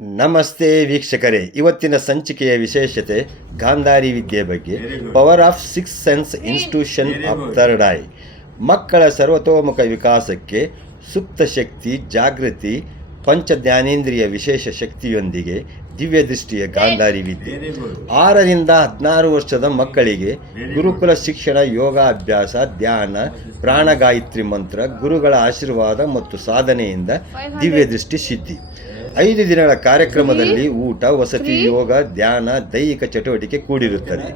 ನಮಸ್ತೆ ವೀಕ್ಷಕರೇ, ಇವತ್ತಿನ ಸಂಚಿಕೆಯ ವಿಶೇಷತೆ ಗಾಂಧಾರಿ ವಿದ್ಯೆ ಬಗ್ಗೆ. Power of six sense institution of third I. ಮಕ್ಕಳ ಸರ್ವತೋಮುಖ ವಿಕಾಸಕ್ಕೆ ಸುಪ್ತ ಶಕ್ತಿ, ಜಾಗೃತಿ, ಪಂಚ ಜ್ಞಾನೇಂದ್ರಿಯ ವಿಶೇಷ ಶಕ್ತಿಯೊಂದಿಗೆ ದಿವ್ಯ ದೃಷ್ಟಿಯ ಗಾಂಧಾರಿ ವಿದ್ಯೆ. 6 ರಿಂದ 16 ವರ್ಷದ ಮಕ್ಕಳಿಗೆ ಗುರುಕುಲ ಶಿಕ್ಷಣ, ಯೋಗಾಭ್ಯಾಸ, ಧ್ಯಾನ, ಪ್ರಾಣಗಾಯತ್ರಿ ಮಂತ್ರ, ಗುರುಗಳ ಆಶೀರ್ವಾದ ಮತ್ತು ಸಾಧನೆಯಿಂದ ದಿವ್ಯ ದೃಷ್ಟಿ ಸಿದ್ಧಿ. 5 ದಿನಗಳ ಕಾರ್ಯಕ್ರಮದಲ್ಲಿ ಊಟ, ವಸತಿ, ಯೋಗ, ಧ್ಯಾನ, ದೈಹಿಕ ಚಟುವಟಿಕೆ ಕೂಡಿರುತ್ತದೆ.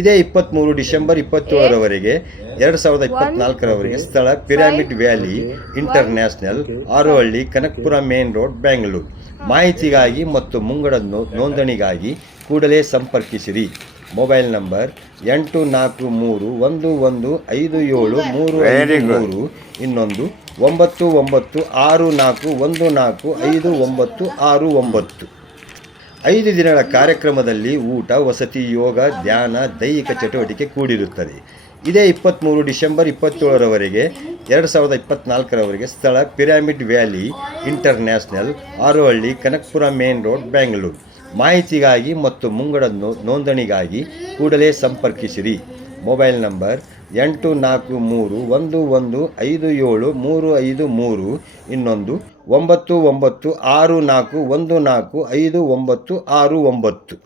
ಇದೇ 23 ಡಿಸೆಂಬರ್ 27ರವರೆಗೆ 2024ರವರೆಗೆ. ಸ್ಥಳ pyramid valley international, Arohalli, Kanakapura main road, Bengaluru. ಮಾಹಿತಿಗಾಗಿ ಮತ್ತು ಮುಂಗಡ ನೋಂದಣಿಗಾಗಿ ಕೂಡಲೇ ಸಂಪರ್ಕಿಸಿರಿ. Mobile number 8431157353. ಇನ್ನೊಂದು 9964141569. 5 ದಿನಗಳ ಕಾರ್ಯಕ್ರಮದಲ್ಲಿ ಊಟ, ವಸತಿ, ಯೋಗ, ಧ್ಯಾನ, ದೈಹಿಕ ಚಟುವಟಿಕೆ ಕೂಡಿರುತ್ತದೆ. ಇದೇ 23 ಡಿಸೆಂಬರ್ 27ರವರೆಗೆ 2024ರವರೆಗೆ. ಸ್ಥಳ pyramid valley international, Arohalli, Kanakapura main road, Bengaluru. ಮಾಹಿತಿಗಾಗಿ ಮತ್ತು ಮುಂಗಡ ನೋಂದಣಿಗಾಗಿ ಕೂಡಲೇ ಸಂಪರ್ಕಿಸಿರಿ. Mobile number 8431157353. ಇನ್ನೊಂದು 9964141569.